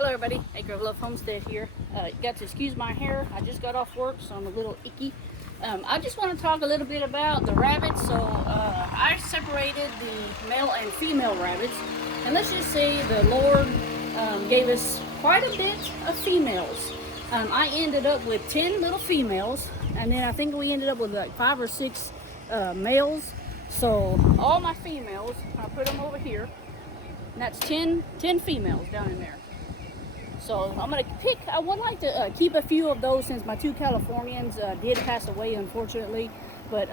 Hello everybody, Acre of Love Homestead here. You got to excuse my hair. I just got off work, so I'm a little icky. I just want to talk a little bit about the rabbits. So I separated the male and female rabbits, and let's just say the Lord gave us quite a bit of females. I ended up with 10 little females, and then I think we ended up with like 5 or 6 males. So all my females, I put them over here, and that's 10 females down in there. So I'm going to pick, I would like to keep a few of those since my 2 Californians did pass away, unfortunately. But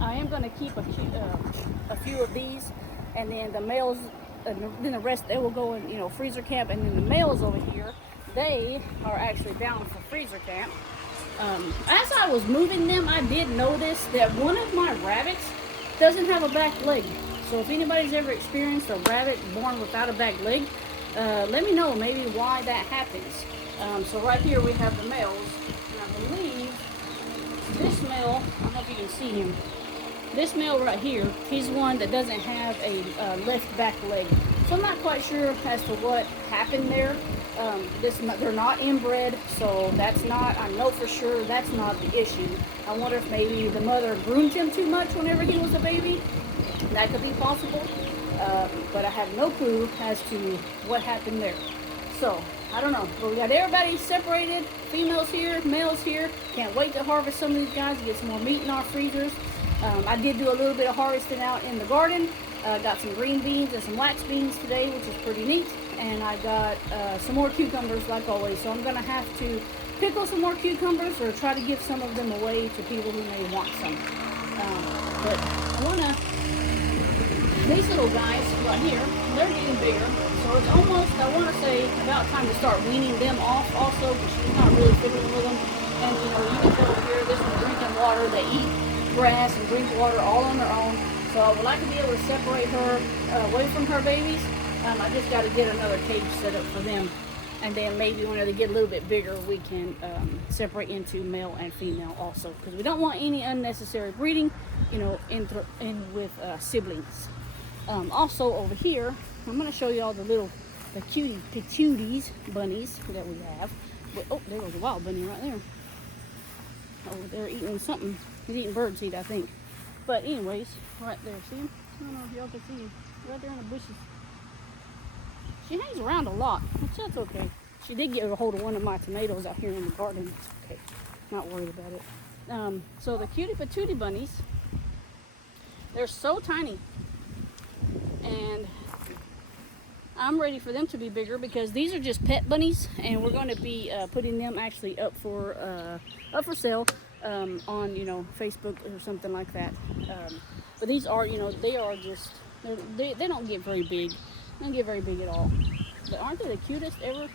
I am going to keep a few of these, and then the males, then the rest, they will go in, freezer camp. And then the males over here, they are actually bound for freezer camp. As I was moving them, I did notice that one of my rabbits doesn't have a back leg. So if anybody's ever experienced a rabbit born without a back leg, let me know maybe why that happens. So right here we have the males, and I believe this male, I don't know if you can see him, this male right here, he's one that doesn't have a left back leg. So I'm not quite sure as to what happened there. They're not inbred, so that's not, I know for sure that's not the issue. I wonder if maybe the mother groomed him too much whenever he was a baby. That could be possible. But I have no clue as to what happened there. So, I don't know. But we got everybody separated. Females here, males here. Can't wait to harvest some of these guys and get some more meat in our freezers. I did do a little bit of harvesting out in the garden. Got some green beans and some wax beans today, which is pretty neat. And I got some more cucumbers like always. So I'm going to have to pickle some more cucumbers or try to give some of them away to people who may want some. But I want to... These little guys right here, they're getting bigger, so it's almost, I want to say, about time to start weaning them off also, because she's not really fiddling with them. And you can tell here, this one's drinking water. They eat grass and drink water all on their own. So I would like to be able to separate her away from her babies. I just got to get another cage set up for them. And then maybe when they get a little bit bigger, we can separate into male and female also, because we don't want any unnecessary breeding, in with siblings. Also over here, I'm going to show you all the cuties, bunnies that we have. But, oh, there goes a wild bunny right there. Oh, they're eating something. He's eating birdseed, I think. But anyways, right there, see him? I don't know if y'all can see him. Right there in the bushes. She hangs around a lot, which that's okay. She did get a hold of one of my tomatoes out here in the garden. It's okay. Not worried about it. So the cutie patootie bunnies, they're so tiny. And I'm ready for them to be bigger because these are just pet bunnies, and we're going to be putting them actually up for sale on Facebook or something like that. But these are they are just they don't get very big. They don't get very big at all. But aren't they the cutest ever?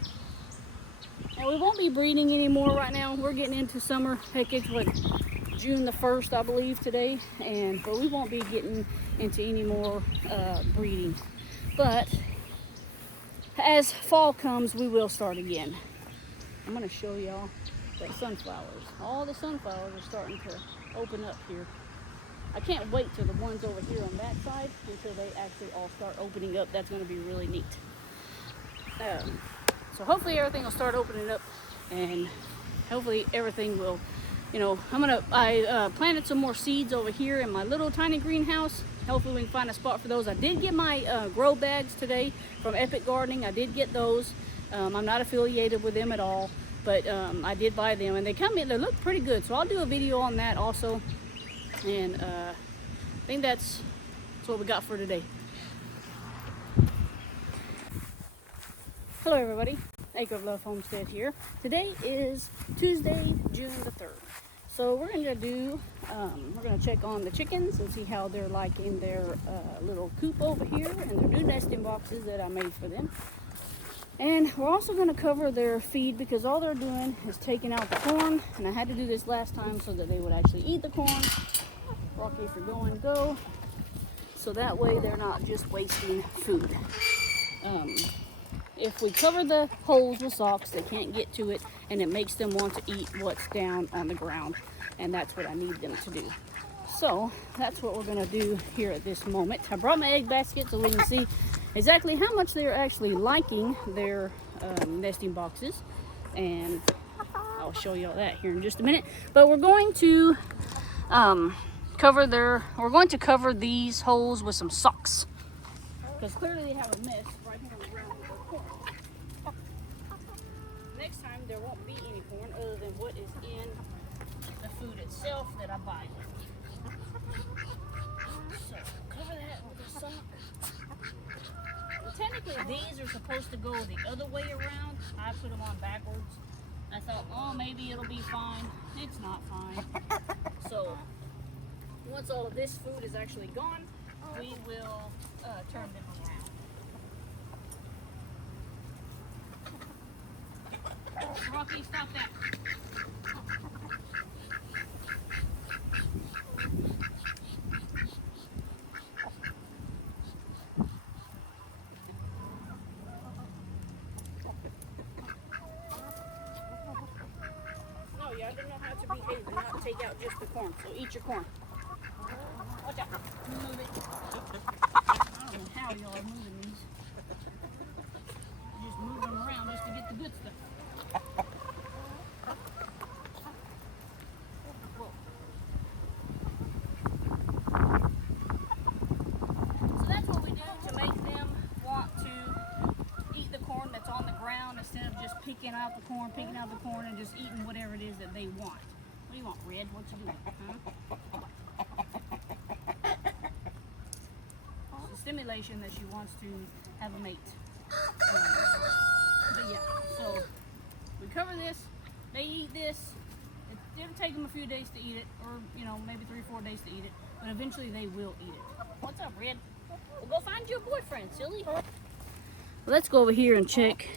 And we won't be breeding anymore right now. We're getting into summer. Heck, it's what, June the 1st, I believe, today. But we won't be getting into any more breeding. But as fall comes, we will start again. I'm going to show y'all the sunflowers. All the sunflowers are starting to open up here. I can't wait till the ones over here on that side until they actually all start opening up. That's going to be really neat. So hopefully everything will start opening up, and hopefully everything will, I planted some more seeds over here in my little tiny greenhouse. Hopefully we can find a spot for those. I did get my grow bags today from Epic Gardening. I did get those. I'm not affiliated with them at all, but I did buy them, and they come in, they look pretty good. So I'll do a video on that also. And I think that's what we got for today. Hello everybody, Acre of Love Homestead here. Today is Tuesday, June the 3rd. So we're going to check on the chickens and see how they're liking their little coop over here and their new nesting boxes that I made for them. And we're also going to cover their feed because all they're doing is taking out the corn. And I had to do this last time so that they would actually eat the corn. Rocky, if you're going, go. So that way they're not just wasting food. If we cover the holes with socks, they can't get to it, and it makes them want to eat what's down on the ground, and that's what I need them to do. So that's what we're going to do here at this moment. I brought my egg basket so we can see exactly how much they're actually liking their nesting boxes, and I'll show you all that here in just a minute. But we're going to cover these holes with some socks, because clearly they have a mess right here on the ground with their corn. Next time there won't be any corn other than what is in the food itself that I buy. So cover that with a sock. Well, technically these are supposed to go the other way around. I put them on backwards. I thought, oh, maybe it'll be fine. It's not fine. So once all of this food is actually gone, we will turn them around. Rocky, stop that. No, y'all don't know how to behave and not take out just the corn. So eat your corn. Watch out. Move it. I don't know how y'all are moving these. Just move them around just to get the good stuff. So that's what we do to make them want to eat the corn that's on the ground instead of just picking out the corn, and just eating whatever it is that they want. What do you want, Red? What you doing? Huh? It's a stimulation that she wants to have a mate. But yeah, so we cover this, they eat this. It'll take them a few days to eat it, or maybe 3 or 4 days to eat it, but eventually they will eat it. What's up, Red? Well, go find your boyfriend, silly. Let's go over here and check.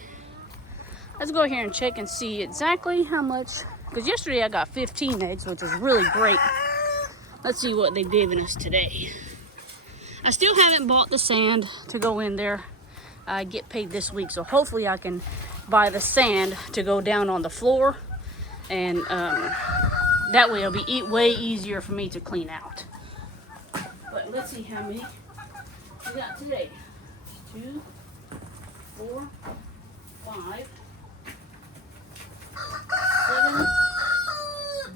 Let's go here and check and see exactly how much, because yesterday I got 15 eggs, which is really great. Let's see what they've given us today. I still haven't bought the sand to go in there. I get paid this week, so hopefully I can buy the sand to go down on the floor, and that way it'll be way easier for me to clean out. But let's see how many we got today. 2, 4, 5, 7,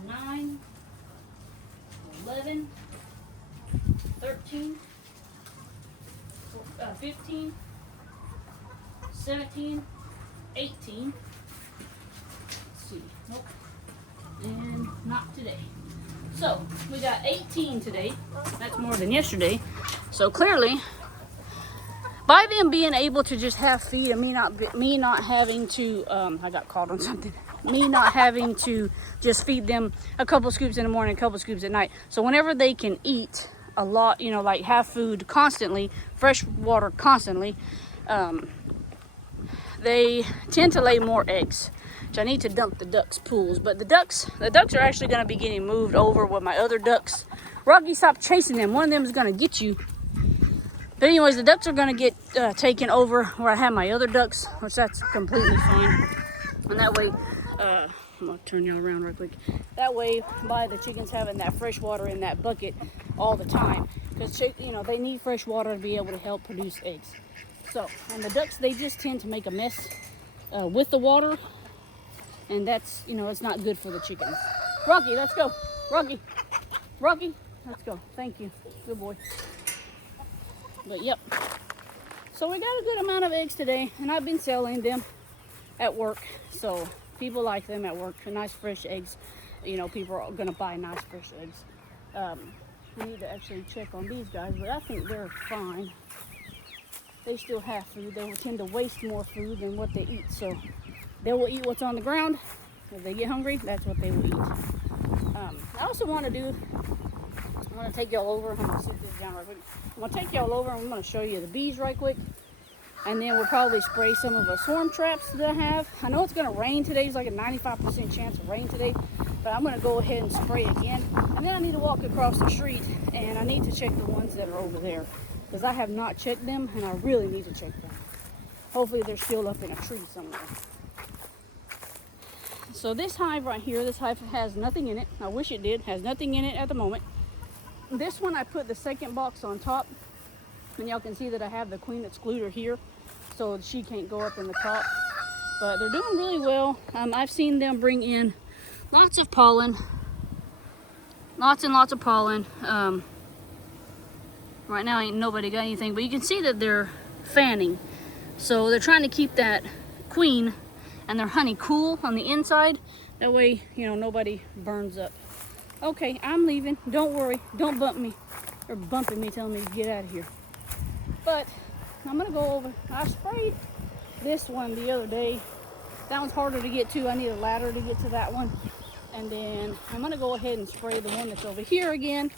9, 11, 13, 15, 17, 18. Let's see. Nope. And not today. So we got 18 today. That's more than yesterday. So clearly, by them being able to just have feed and me not having to, I got caught on something. Me not having to just feed them a couple scoops in the morning, a couple scoops at night. So whenever they can eat a lot, like have food constantly, fresh water constantly, they tend to lay more eggs. Which I need to dump the ducks' pools, but the ducks are actually going to be getting moved over with my other ducks. Rocky, stop chasing them. One of them is going to get you. But anyways, the ducks are going to get taken over where I have my other ducks, which that's completely fine. And that way, I'm going to turn y'all around real quick. That way, by the chickens having that fresh water in that bucket all the time, because they need fresh water to be able to help produce eggs. So, and the ducks, they just tend to make a mess with the water, and that's, it's not good for the chickens. Rocky, let's go. Rocky, let's go. Thank you. Good boy. But yep. So we got a good amount of eggs today, and I've been selling them at work. So people like them at work. Nice fresh eggs. People are gonna buy nice fresh eggs. We need to actually check on these guys, but I think they're fine. They still have food. They will tend to waste more food than what they eat. So they will eat what's on the ground. If they get hungry, that's what they will eat. I also want to take y'all over. I'm going to sit this down right quick. I'm going to take y'all over and I'm going to show you the bees right quick. And then we'll probably spray some of the swarm traps that I have. I know it's going to rain today. It's like a 95% chance of rain today. But I'm going to go ahead and spray again. And then I need to walk across the street and I need to check the ones that are over there. Because I have not checked them and I really need to check them. Hopefully they're still up in a tree somewhere. So this hive right here, this hive has nothing in it. I wish it did. Has nothing in it at the moment. This one I put the second box on top. And y'all can see that I have the queen excluder here. So she can't go up in the top. but they're doing really well. I've seen them bring in lots of pollen, lots and lots of pollen. Right now ain't nobody got anything, but you can see that they're fanning. So they're trying to keep that queen and their honey cool on the inside. That way, you know, nobody burns up. Okay, I'm leaving. Don't worry. Don't bump me. Or bumping me, telling me to get out of here. But I'm gonna go over. I sprayed this one the other day. That one's harder to get to. I need a ladder to get to that one. And then I'm gonna go ahead and spray the one that's over here again.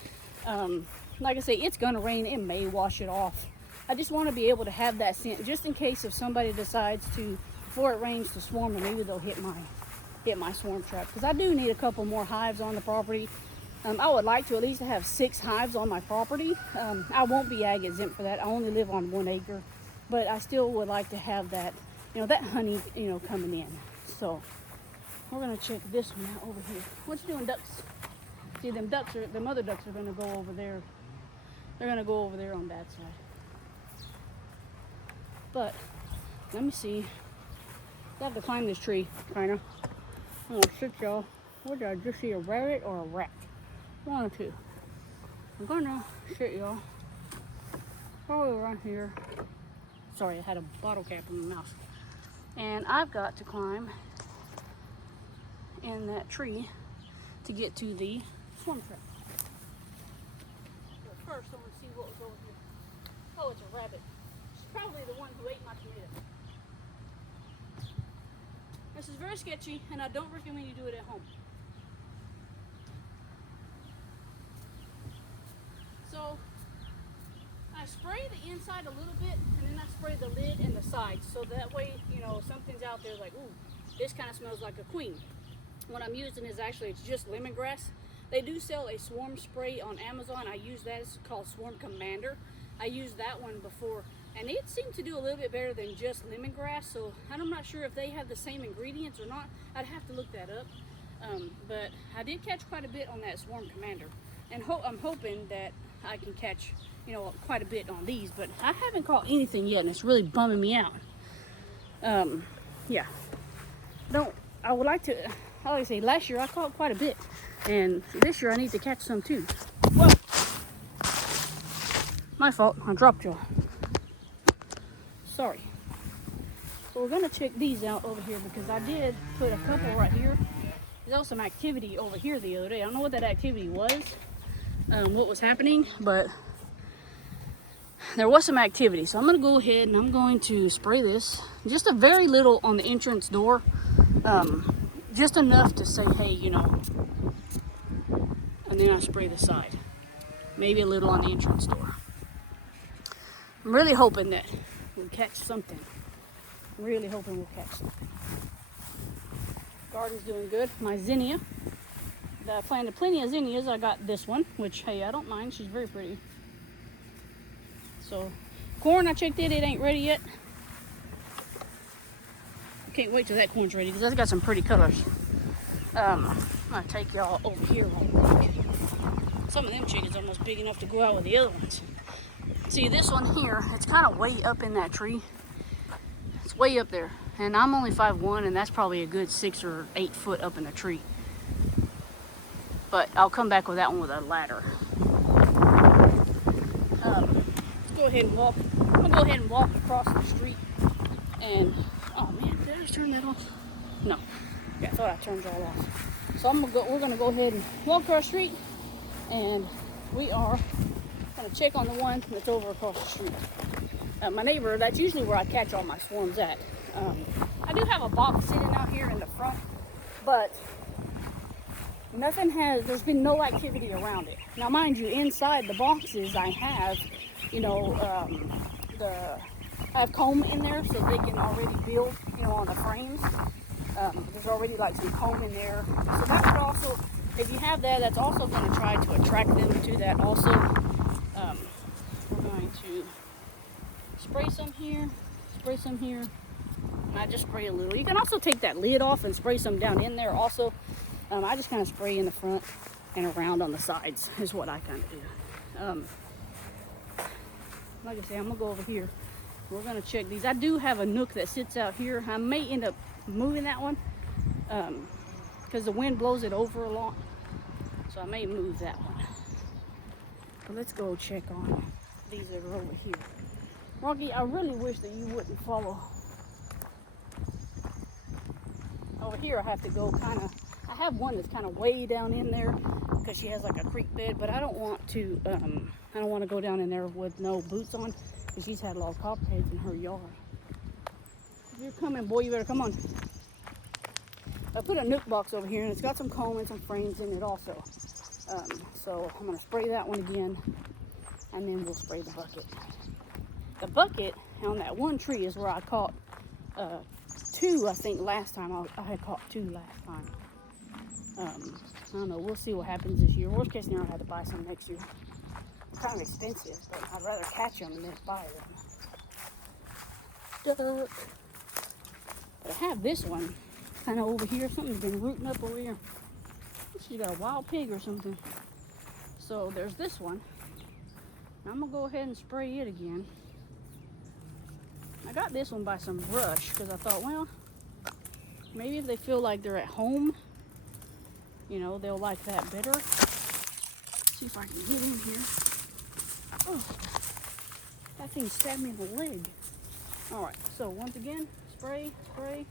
Like I say, it's gonna rain. It may wash it off. I just want to be able to have that scent just in case if somebody decides to, before it rains, to swarm, or maybe they'll hit my swarm trap, because I do need a couple more hives on the property. I would like to at least have 6 hives on my property. I won't be ag exempt for that. I only live on 1 acre, but I still would like to have that, you know, that honey, you know, coming in. So we're gonna check this one out over here. What you doing, ducks? See, them other ducks are gonna go over there. They're gonna go over there on that side. But let me see. I have to climb this tree, kinda. I'm gonna sit y'all. What did I just see, a rabbit or a rat? One or two. I'm gonna sit y'all. Probably around here. Sorry, I had a bottle cap in my mouth. And I've got to climb in that tree to get to the swarm trap. But first, I'm gonna see what was over here. Oh, it's a rabbit. It's probably the one who ate my tomato. This is very sketchy, and I don't recommend you do it at home. So I spray the inside a little bit, and then I spray the lid and the sides, so that way, you know, something's out there like, ooh, this kind of smells like a queen. What I'm using is actually, it's just lemongrass. They do sell a swarm spray on Amazon. I use that. It's called Swarm Commander. I used that one before, and it seemed to do a little bit better than just lemongrass. So I'm not sure if they have the same ingredients or not. I'd have to look that up. But I did catch quite a bit on that Swarm Commander, and I'm hoping that I can catch, you know, quite a bit on these. But I haven't caught anything yet, and it's really bumming me out. Yeah. I would like to. Like I say, last year I caught quite a bit, and this year I need to catch some too. Whoa! My fault, I dropped y'all. Sorry. So we're gonna check these out over here, because I did put a couple right here. There was some activity over here the other day. I don't know what that activity was, what was happening, but there was some activity. So I'm gonna go ahead and I'm going to spray this, just a very little on the entrance door. Just enough to say, hey, you know, and then I spray the side. Maybe a little on the entrance door. I'm really hoping that we'll catch something. I'm really hoping we'll catch something. Garden's doing good. My zinnia, I planted plenty of zinnias. I got this one, which, hey, I don't mind. She's very pretty. So, corn, I checked it. It ain't ready yet. Can't wait till that corn's ready, because that's got some pretty colors. I'm gonna take y'all over here real quick. Some of them chickens are almost big enough to go out with the other ones. See, this one here, it's kind of way up in that tree. It's way up there, and I'm only 5'1", and that's probably a good 6 or 8 foot up in the tree. But I'll come back with that one with a ladder. Let's go ahead and walk. I'm gonna go ahead and walk across the street, and oh man, did I just turn that off? No. Yeah, I thought I turned it all off. So we're gonna go ahead and walk across the street, and we are gonna check on the one that's over across the street. My neighbor, that's usually where I catch all my swarms at. I do have a box sitting out here in the front, but there's been no activity around it. Now, mind you, inside the boxes I have, you know, I have comb in there so they can already build, you know, on the frames. There's already like some comb in there. So that would also, if you have that, that's also going to try to attract them to that also. We're going to spray some here, and I just spray a little. You can also take that lid off and spray some down in there also. I just kind of spray in the front and around on the sides is what I kind of do. Like I say, I'm going to go over here we're gonna check these. I do have a nook that sits out here. I may end up moving that one because the wind blows it over a lot, so I may move that one. But let's go check on these that are over here. Rocky, I really wish that you wouldn't follow. Over here I have to go kind of, I have one that's kind of way down in there because she has like a creek bed, but I don't want to go down in there with no boots on because she's had a lot of copperheads in her yard. If you're coming, boy, you better come on. I put a nook box over here and it's got some comb and some frames in it also. So I'm gonna spray that one again and then we'll spray the bucket. The bucket on that one tree is where I caught two, I think last time. I had caught two last time. I don't know, we'll see what happens this year. Worst case scenario, I have to buy some next year. They're kind of expensive, but I'd rather catch them than buy them. Duck. But I have this one kind of over here. Something's been rooting up over here. She's got a wild pig or something. So there's this one. I'm gonna go ahead and spray it again. I got this one by some brush because I thought, well, maybe if they feel like they're at home, you know, they'll like that better. See if I can get in here. Oh, that thing stabbed me in the leg. All right, so once again, spray, spray,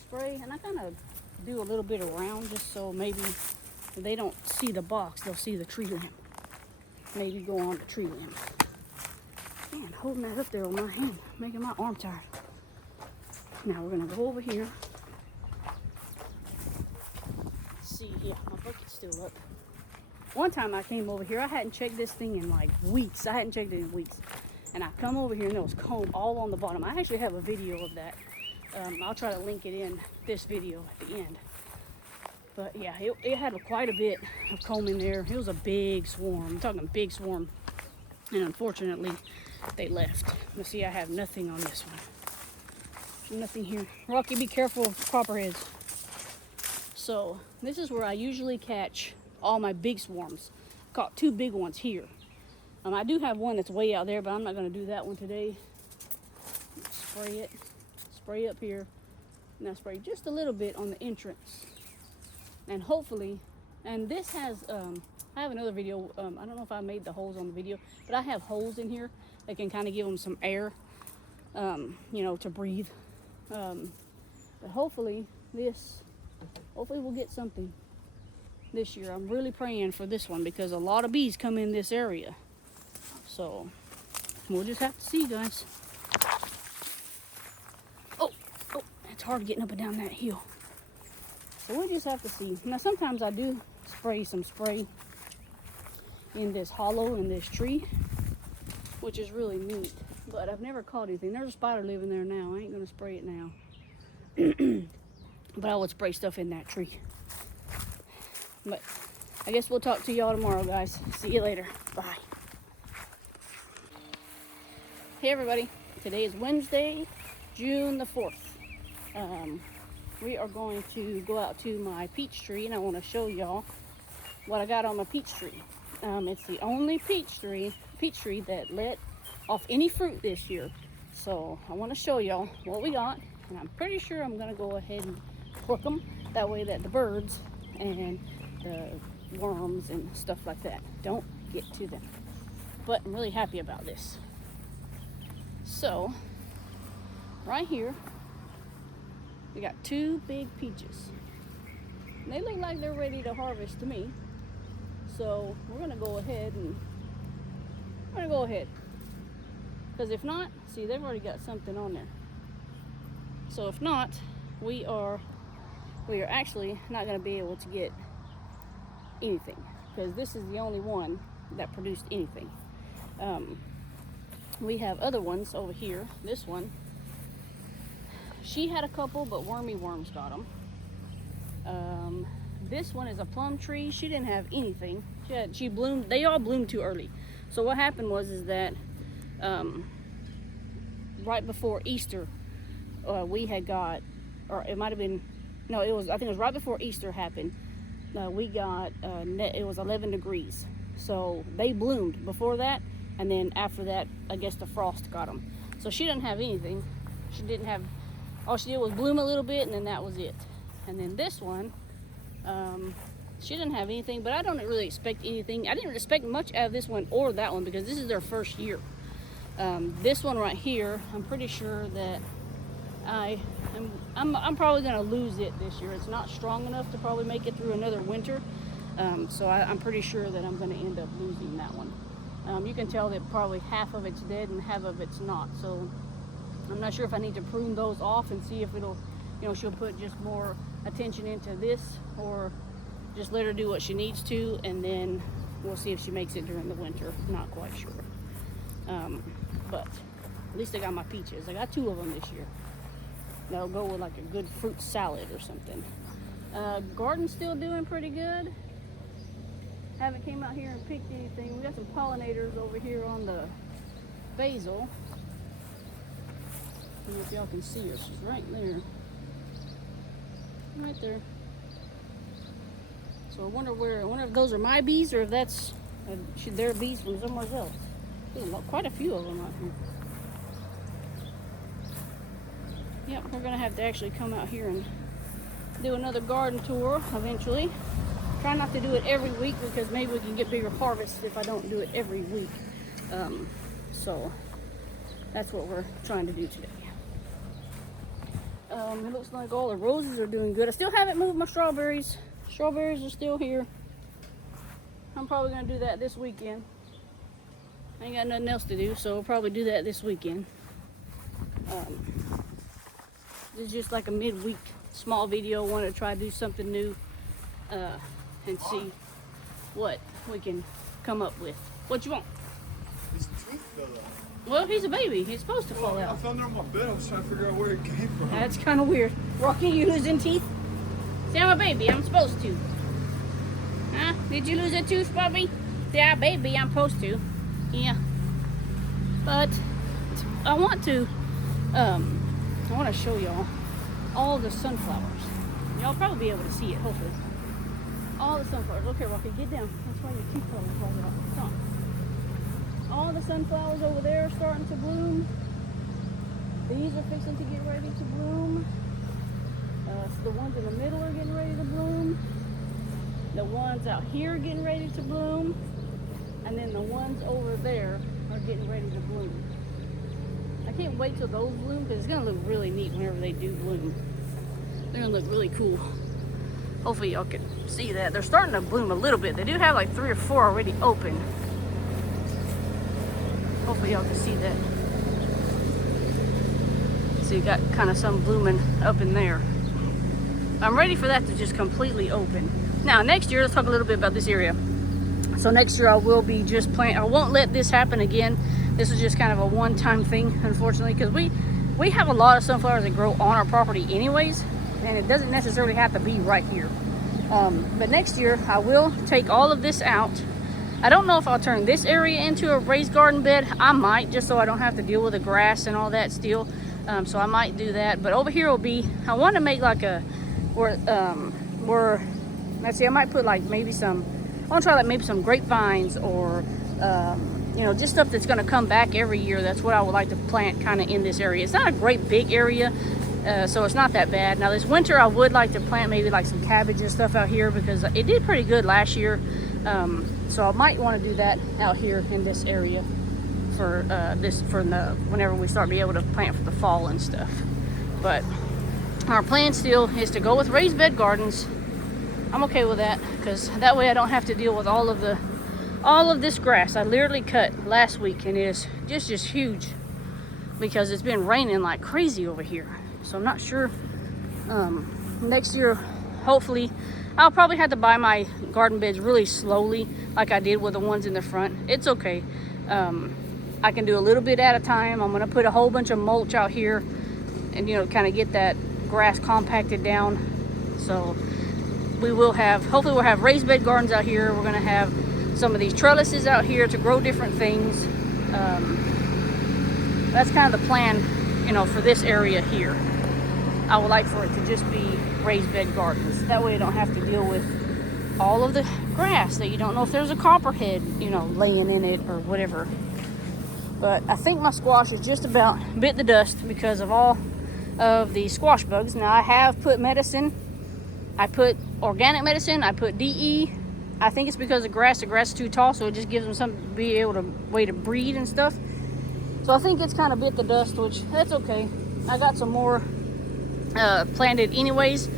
spray, and I kind of do a little bit around just so maybe if they don't see the box, they'll see the tree limb. Maybe go on the tree limb. Man, holding that up there with my hand, making my arm tired. Now we're gonna go over here. See, yeah, my bucket's still up. One time I came over here, I hadn't checked this thing in like weeks. I hadn't checked it in weeks. And I come over here and there was comb all on the bottom. I actually have a video of that. I'll try to link it in this video at the end. But yeah, it had quite a bit of comb in there. It was a big swarm. I'm talking big swarm. And unfortunately, they left. But see, I have nothing on this one. Nothing here. Rocky, be careful of copperheads. So this is where I usually catch all my big swarms. Caught two big ones here. I do have one that's way out there, but I'm not going to do that one today. Spray it. Spray up here. Now spray just a little bit on the entrance. And hopefully, and this has, I have another video. I don't know if I made the holes on the video, but I have holes in here that can kind of give them some air, you know, to breathe. But hopefully we'll get something this year. I'm really praying for this one because a lot of bees come in this area. So we'll just have to see, guys. Oh, it's hard getting up and down that hill. So we'll just have to see. Now sometimes I do spray some spray in this hollow in this tree, which is really neat. But I've never caught anything. There's a spider living there now. I ain't gonna spray it now. But I would spray stuff in that tree. But I guess we'll talk to y'all tomorrow, guys. See you later. Bye. Hey everybody, today is Wednesday, June the 4th. We are going to go out to my peach tree and I want to show y'all what I got on my peach tree. It's the only peach tree that let off any fruit this year. So I want to show y'all what we got, and I'm pretty sure I'm going to go ahead and pluck them. That way that the birds and the worms and stuff like that don't get to them. But I'm really happy about this. So right here we got two big peaches. They look like they're ready to harvest to me. So we're gonna go ahead. Because if not, see, they've already got something on there. So if not, we are actually not gonna be able to get anything, because this is the only one that produced anything. We have other ones over here. This one, she had a couple, but wormy worms got them. This one is a plum tree. She didn't have anything. She bloomed. They all bloomed too early. So what happened was that right before Easter, we had got, or it might have been, no, I think it was right before Easter happened. We got it was 11 degrees. So they bloomed before that, and then after that, I guess the frost got them. So she didn't have anything. She didn't have, all she did was bloom a little bit, and then that was it. And then this one, she didn't have anything, but I don't really expect anything. I didn't expect much out of this one or that one because this is their first year. This one right here, I'm pretty sure that I'm probably gonna lose it this year. It's not strong enough to probably make it through another winter. So I'm pretty sure that I'm gonna end up losing that one. You can tell that probably half of it's dead and half of it's not. So I'm not sure if I need to prune those off and see if it'll, you know, she'll put just more attention into this, or just let her do what she needs to, and then we'll see if she makes it during the winter. Not quite sure. But at least I got my peaches. I got 2 of them this year. That'll go with like a good fruit salad or something. Garden's still doing pretty good. Haven't came out here and picked anything. We got some pollinators over here on the basil. I don't know if y'all can see her. She's right there. Right there. So I wonder if those are my bees or if that's their bees from somewhere else. There's quite a few of them out here. Yep, we're gonna have to actually come out here and do another garden tour eventually. Try not to do it every week because maybe we can get bigger harvests if I don't do it every week. So that's what we're trying to do today. It looks like all the roses are doing good. I still haven't moved my strawberries. Strawberries are still here. I'm probably gonna do that this weekend. I ain't got nothing else to do, so I'll probably do that this weekend. This is just like a midweek small video. I want to try to do something new and see what we can come up with. What you want? His tooth fell out. Well, he's a baby. He's supposed to fall out. I found it on my bed. I was trying to figure out where it came from. That's kind of weird. Rocky, you losing teeth? See, I'm a baby. I'm supposed to. Huh? Did you lose a tooth, Bobby? Yeah, baby. I'm supposed to. Yeah. But I want to show y'all all the sunflowers. Y'all probably be able to see it, hopefully. All the sunflowers. Okay, Rocky, get down. That's why your teeth probably fall out. Come on. All the sunflowers over there are starting to bloom. These are fixing to get ready to bloom. So the ones in the middle are getting ready to bloom. The ones out here are getting ready to bloom. And then the ones over there are getting ready to bloom. I can't wait till those bloom because it's going to look really neat whenever they do bloom. They're going to look really cool. Hopefully y'all can see that. They're starting to bloom a little bit. They do have like 3 or 4 already open. Hopefully y'all can see that. So you got kind of some blooming up in there. I'm ready for that to just completely open. Now next year, let's talk a little bit about this area. So next year I will be just planting. I won't let this happen again. This is just kind of a one-time thing, unfortunately, because we have a lot of sunflowers that grow on our property anyways, and it doesn't necessarily have to be right here. But next year I will take all of this out. I don't know if I'll turn this area into a raised garden bed. I might, just so I don't have to deal with the grass and all that still. So I might do that. But over here will be, I want to make like a, where, let's see, I might put like maybe some, I want to try like maybe some grapevines or, you know, just stuff that's going to come back every year. That's what I would like to plant kind of in this area. It's not a great big area, so it's not that bad. Now this winter I would like to plant maybe like some cabbage and stuff out here because it did pretty good last year. So I might want to do that out here in this area for whenever we start being able to plant for the fall and stuff. But our plan still is to go with raised bed gardens. I'm okay with that because that way I don't have to deal with all of this grass. I literally cut last week and it is just huge because it's been raining like crazy over here. So I'm not sure. Next year, hopefully, I'll probably have to buy my garden beds really slowly like I did with the ones in the front. It's okay. I can do a little bit at a time. I'm going to put a whole bunch of mulch out here and, you know, kind of get that grass compacted down. So we will have, hopefully we'll have raised bed gardens out here. We're going to have some of these trellises out here to grow different things. That's kind of the plan, you know, for this area here. I would like for it to just be raised bed gardens. That way you don't have to deal with all of the grass that you don't know if there's a copperhead, you know, laying in it or whatever. But I think my squash is just about bit the dust because of all of the squash bugs. Now I have put medicine. I put organic medicine. I put DE. I think it's because of grass. The grass is too tall, so it just gives them something to be able to way to breed and stuff. So I think it's kind of bit the dust, which that's okay. I got some more planted anyways.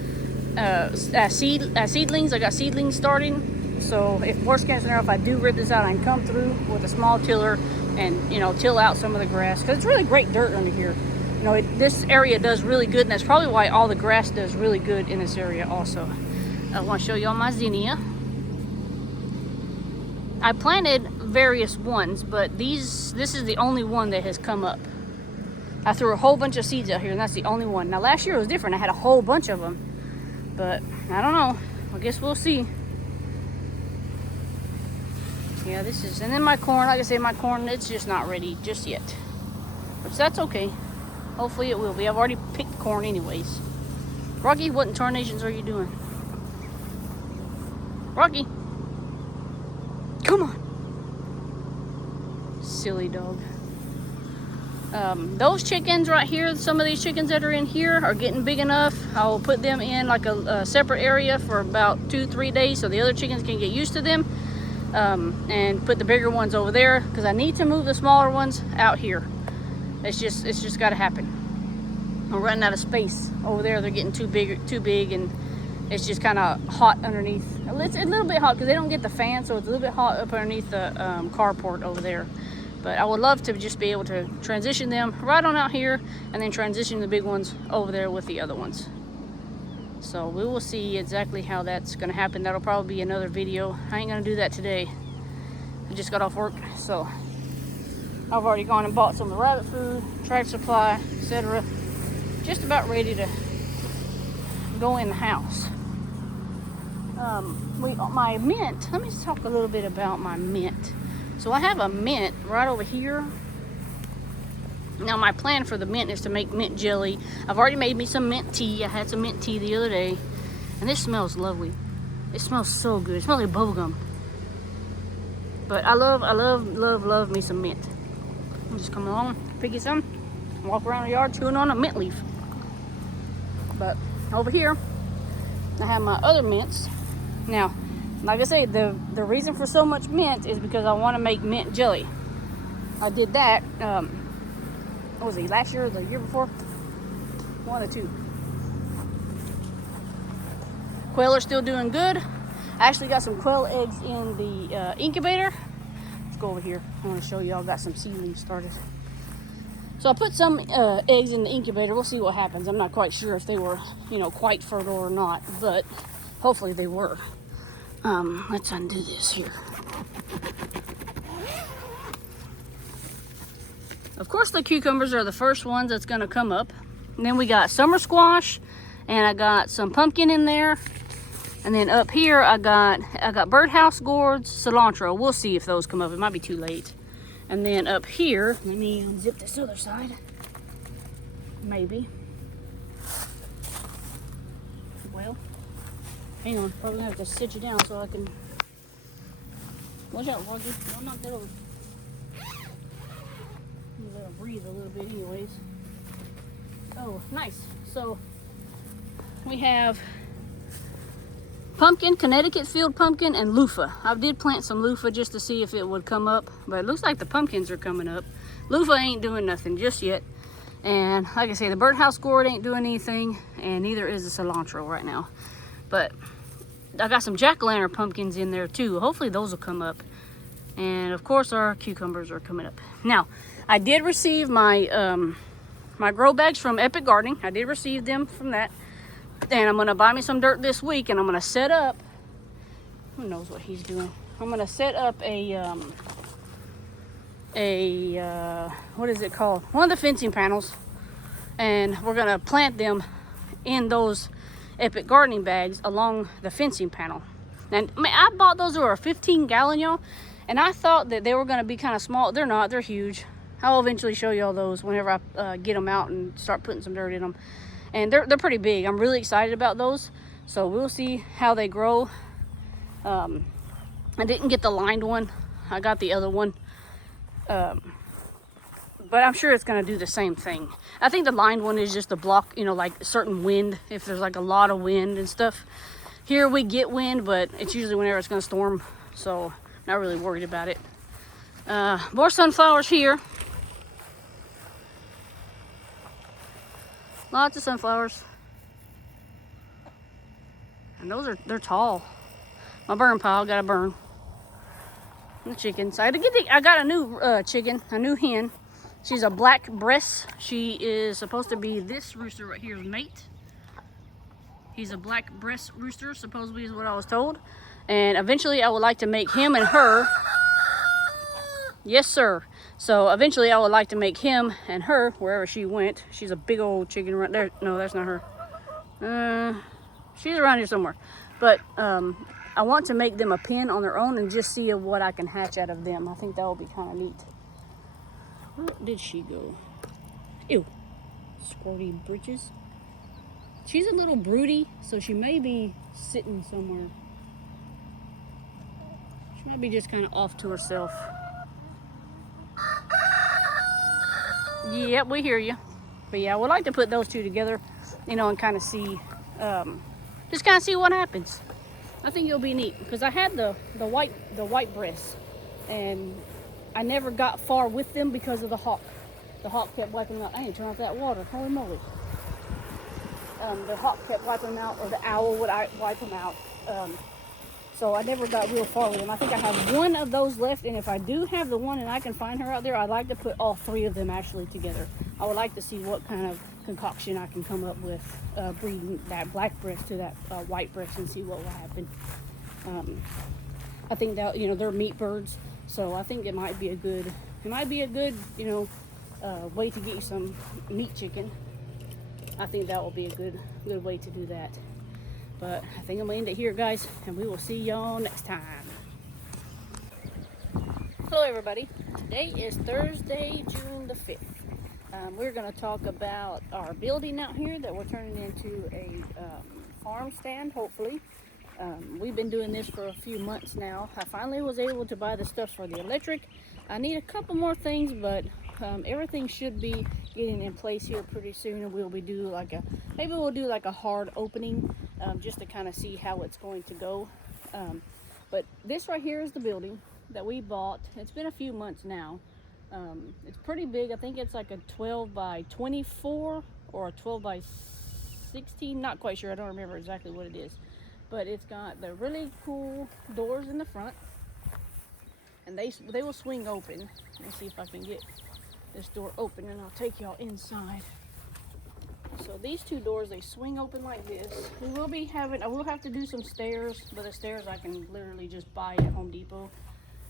Seedlings. I got seedlings starting. So if worst case scenario, if I do rip this out, I can come through with a small tiller and, you know, till out some of the grass, because it's really great dirt under here. You know, this area does really good, and that's probably why all the grass does really good in this area also. I want to show y'all my zinnia. I planted various ones, but this is the only one that has come up. I threw a whole bunch of seeds out here, and that's the only one. Now last year was different. I had a whole bunch of them, but I don't know. I guess we'll see. Yeah, this is, and then my corn, like I said, my corn, it's just not ready just yet. Which that's okay. Hopefully it will be. I've already picked corn anyways. Rocky, what in tarnations are you doing? Rocky. Come on. Silly dog. Those chickens right here, some of these chickens that are in here are getting big enough. I will put them in like a separate area for about 2-3 days so the other chickens can get used to them. And put the bigger ones over there because I need to move the smaller ones out here. It's just got to happen. I'm running out of space over there. They're getting too big, and it's just kind of hot underneath. It's a little bit hot because they don't get the fan, so it's a little bit hot up underneath the carport over there. But I would love to just be able to transition them right on out here, and then transition the big ones over there with the other ones. So we will see exactly how that's going to happen. That'll probably be another video. I ain't going to do that today. I just got off work, so I've already gone and bought some of the rabbit food, track supply, etc. Just about ready to go in the house. My mint, let me just talk a little bit about my mint. So I have a mint right over here. Now my plan for the mint is to make mint jelly. I've already made me some mint tea. I had some mint tea the other day, and this smells lovely. It smells so good. It smells like bubblegum. But I love me some mint. I'm just coming along, pick it some, walk around the yard chewing on a mint leaf. But over here, I have my other mints. Now, like I say, the reason for so much mint is because I want to make mint jelly. I did that. What was it, last year or the year before? One of the two. Quail are still doing good. I actually got some quail eggs in the incubator. Let's go over here. I want to show you all. Got some seedlings started. So I put some eggs in the incubator. We'll see what happens. I'm not quite sure if they were, you know, quite fertile or not, but hopefully they were. Let's undo this here. Of course, the cucumbers are the first ones that's going to come up. And then we got summer squash, and I got some pumpkin in there. And then up here, I got birdhouse gourds, cilantro. We'll see if those come up. It might be too late. And then up here, let me unzip this other side. Maybe. Well, hang on. Probably gonna have to sit you down so I can. Watch out, Walker. Don't knock that over. Let it breathe a little bit, anyways. Oh, nice. So we have pumpkin, Connecticut field pumpkin, and loofah. I did plant some loofah just to see if it would come up, but it looks like the pumpkins are coming up. Loofah ain't doing nothing just yet. And like I say, the birdhouse gourd ain't doing anything, and neither is the cilantro right now. But I got some jack-o'-lantern pumpkins in there too. Hopefully those will come up. And of course our cucumbers are coming up. Now, I did receive my my grow bags from Epic Gardening. I did receive them from that. And I'm gonna buy me some dirt this week, and I'm gonna set up, who knows what he's doing. I'm gonna set up a what is it called? One of the fencing panels, and we're gonna plant them in those Epic Gardening bags along the fencing panel. And I bought those that were 15-gallon, y'all, and I thought that they were gonna be kind of small. They're not. They're huge. I'll eventually show y'all those whenever I get them out and start putting some dirt in them. And they're pretty big. I'm really excited about those. So we'll see how they grow. I didn't get the lined one. I got the other one. But I'm sure it's gonna do the same thing. I think the lined one is just to block, you know, like certain wind, if there's like a lot of wind and stuff. Here we get wind, but it's usually whenever it's gonna storm, so not really worried about it. More sunflowers here. Lots of sunflowers. And they're tall. My burn pile got a burn. The chickens. I got a new chicken, a new hen. She's a black breast. She is supposed to be this rooster right here's mate. He's a black breast rooster, supposedly is what I was told. And eventually I would like to make him and her. Yes, sir. So eventually I would like to make him and her, wherever she went. She's a big old chicken right there. No, that's not her. She's around here somewhere. But I want to make them a pen on their own and just see what I can hatch out of them. I think that will be kind of neat. Where did she go? Ew. Squirty britches. She's a little broody, so she may be sitting somewhere. She might be just kind of off to herself. Yep, we hear you. But yeah, I would like to put those two together, you know, and kind of see, just kind of see what happens. I think it'll be neat because I had the white breasts, and I never got far with them because of the hawk. The hawk kept wiping them out. I need to turn off that water. Holy moly! The hawk kept wiping them out, or the owl would wipe them out. So I never got real far with them. I think I have one of those left, and if I do have the one and I can find her out there, I'd like to put all three of them actually together. I would like to see what kind of concoction I can come up with breeding that black breast to that white breast and see what will happen. I think that, you know, they're meat birds, so I think it might be a good, you know, way to get you some meat chicken. I think that will be a good way to do that. But I think I'm gonna end it here, guys, and we will see y'all next time. Hello, everybody. Today is Thursday, June the 5th. We're gonna talk about our building out here that we're turning into a farm stand, hopefully. We've been doing this for a few months now. I finally was able to buy the stuff for the electric. I need a couple more things, but everything should be getting in place here pretty soon, and maybe we'll do like a hard opening just to kind of see how it's going to go. But this right here is the building that we bought. It's been a few months now. It's pretty big. I think it's like a 12 by 24 or a 12 by 16. Not quite sure. I don't remember exactly what it is. But it's got the really cool doors in the front, and they will swing open. Let me see if I can get this door open, and I'll take y'all inside. So these two doors, they swing open like this. I will have to do some stairs, but the stairs I can literally just buy at Home Depot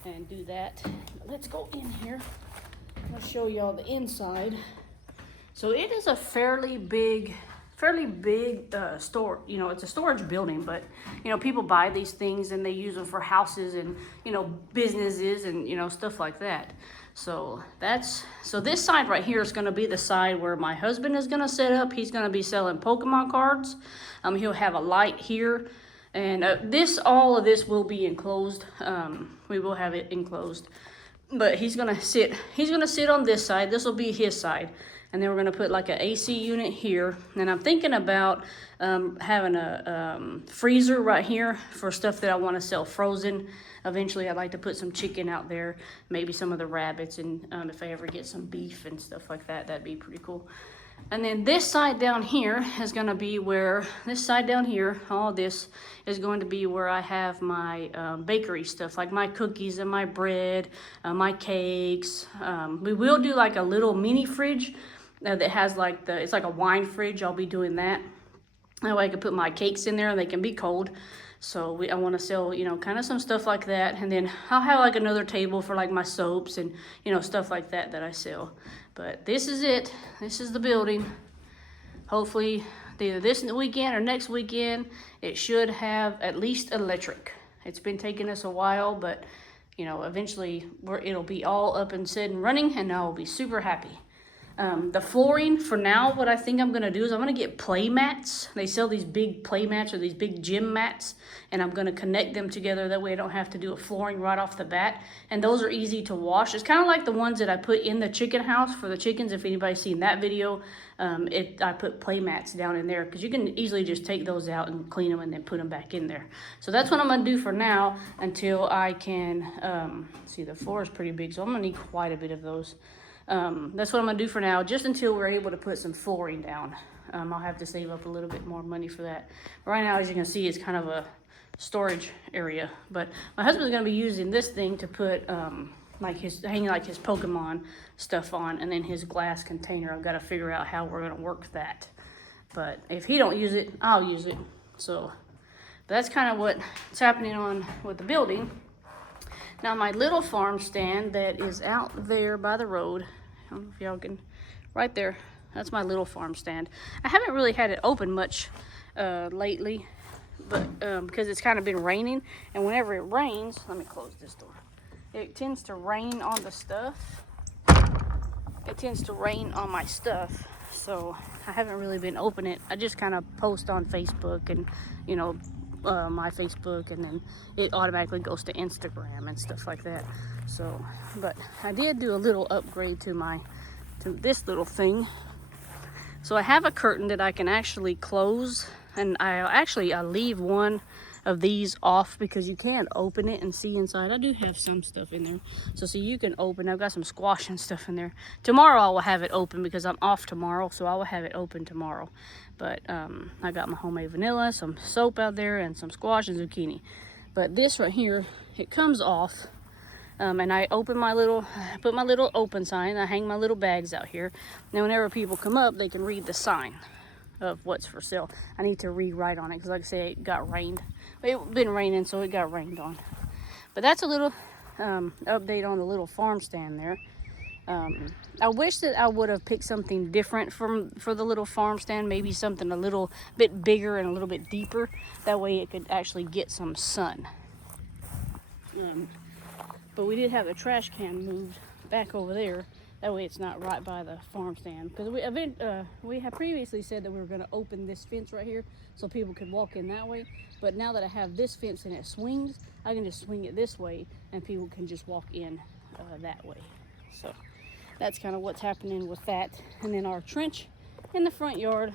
and do that. But let's go in here. I'll show y'all the inside. So it is a fairly big store. You know, it's a storage building, but you know, people buy these things and they use them for houses and, you know, businesses and, you know, stuff like that. So this side right here is going to be the side where my husband is going to set up. He's going to be selling Pokemon cards. He'll have a light here, and all of this will be enclosed. We will have it enclosed, but he's going to sit on this side. This will be his side. And then we're going to put like an AC unit here. And I'm thinking about having a freezer right here for stuff that I want to sell frozen. Eventually, I'd like to put some chicken out there, maybe some of the rabbits, and if I ever get some beef and stuff like that, that'd be pretty cool. And then this side down here is going to be where, all this is going to be where I have my bakery stuff, like my cookies and my bread, my cakes. We will do like a little mini fridge that has like it's like a wine fridge. I'll be doing that. That way I can put my cakes in there and they can be cold. So I want to sell, you know, kind of some stuff like that. And then I'll have like another table for like my soaps and, you know, stuff like that I sell. But this is it. This is the building. Hopefully either this weekend or next weekend, it should have at least electric. It's been taking us a while, but, you know, eventually it'll be all up and said and running, and I'll be super happy. The flooring, for now, what I think I'm going to do is I'm going to get play mats. They sell these big play mats or these big gym mats, and I'm going to connect them together. That way I don't have to do a flooring right off the bat. And those are easy to wash. It's kind of like the ones that I put in the chicken house for the chickens. If anybody's seen that video, I put play mats down in there because you can easily just take those out and clean them and then put them back in there. So that's what I'm going to do for now until I can, see, the floor is pretty big, so I'm going to need quite a bit of those. That's what I'm gonna do for now, just until we're able to put some flooring down. I'll have to save up a little bit more money for that. But right now, as you can see, it's kind of a storage area. But my husband's gonna be using this thing to put hanging his Pokemon stuff on, and then his glass container. I've got to figure out how we're gonna work that. But if he don't use it, I'll use it. So that's kind of what's happening on with the building. Now my little farm stand that is out there by the road, I don't know if y'all can, right there, that's my little farm stand. I haven't really had it open much lately, but because it's kind of been raining, and whenever it rains, let me close this door. It tends to rain on the stuff. It tends to rain on my stuff, so I haven't really been opening it. I just kind of post on Facebook and, you know, my Facebook, and then it automatically goes to Instagram and stuff like that. So, but I did do a little upgrade to this little thing. So I have a curtain that I can actually close, and I leave one of these off because you can't open it and see inside. I do have some stuff in there, so see, you can open. I've got some squash and stuff in there. Tomorrow I will have it open because I'm off tomorrow, so I will have it open tomorrow. But I got my homemade vanilla, some soap out there, and some squash and zucchini. But this right here, it comes off, and I put my little open sign. I hang my little bags out here. Now whenever people come up, they can read the sign of what's for sale. I need to rewrite on it because, like I say, it got rained. It's been raining, so it got rained on. But that's a little update on the little farm stand there. I wish that I would have picked something different for the little farm stand, maybe something a little bit bigger and a little bit deeper. That way it could actually get some sun. But we did have a trash can moved back over there. That way it's not right by the farm stand. Because we have previously said that we were going to open this fence right here so people could walk in that way. But now that I have this fence and it swings, I can just swing it this way and people can just walk in that way. So that's kind of what's happening with that. And then our trench in the front yard.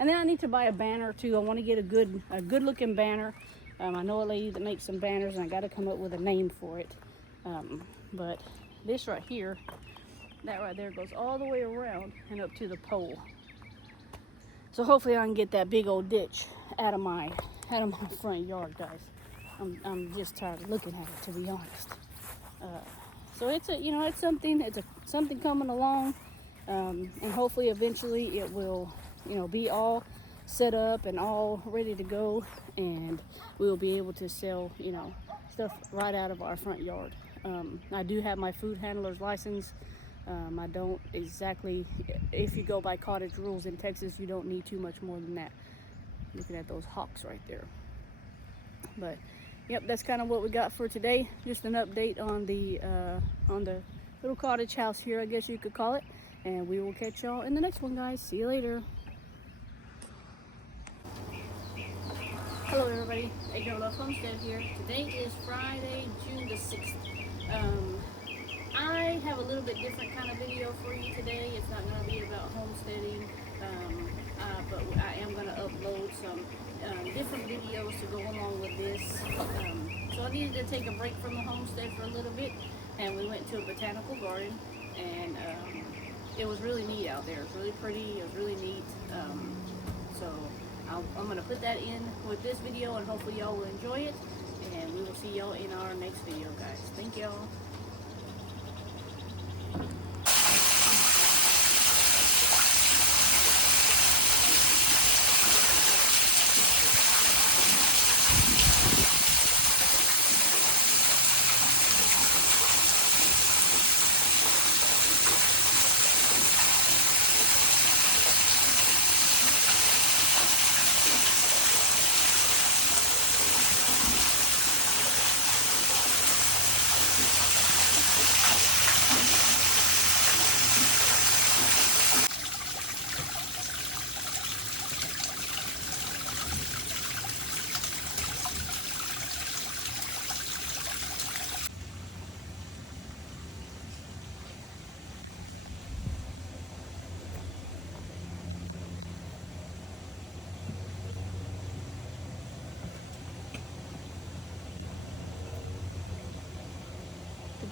And then I need to buy a banner too. I want to get a good looking banner. I know a lady that makes some banners, and I got to come up with a name for it. But this right here, that right there goes all the way around and up to the pole. So hopefully I can get that big old ditch out of my front yard, guys. I'm just tired of looking at it, to be honest. So it's something coming along, and hopefully eventually it will, be all set up and all ready to go, and we will be able to sell, stuff right out of our front yard. I do have my food handler's license. I don't exactly, if you go by cottage rules in Texas, you don't need too much more than that. Looking at those hawks right there. But yep, that's kind of what we got for today. Just an update on the little cottage house here, I guess you could call it. And we will catch y'all in the next one, guys. See you later. Hello everybody, Homestead here. Today is Friday, June the 6th. I have a little bit different kind of video for you today. It's not going to be about homesteading, but I am going to upload some different videos to go along with this. So I needed to take a break from the homestead for a little bit, and we went to a botanical garden, and it was really neat out there. It was really pretty, it was really neat. So I'm going to put that in with this video, and hopefully y'all will enjoy it, and we will see y'all in our next video, guys. Thank y'all.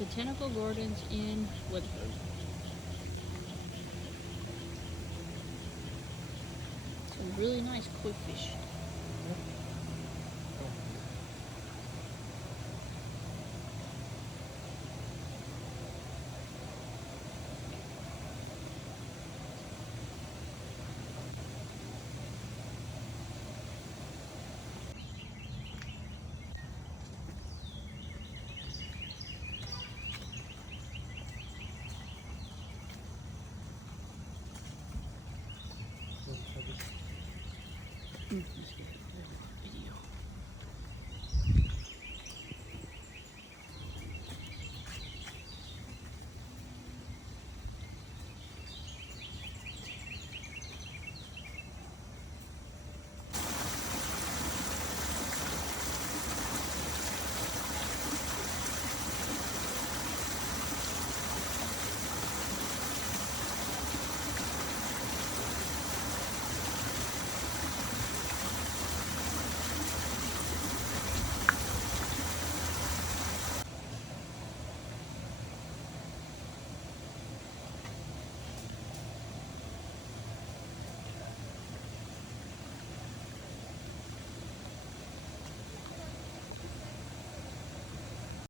Botanical Gardens in Woodford. Some really nice koi fish.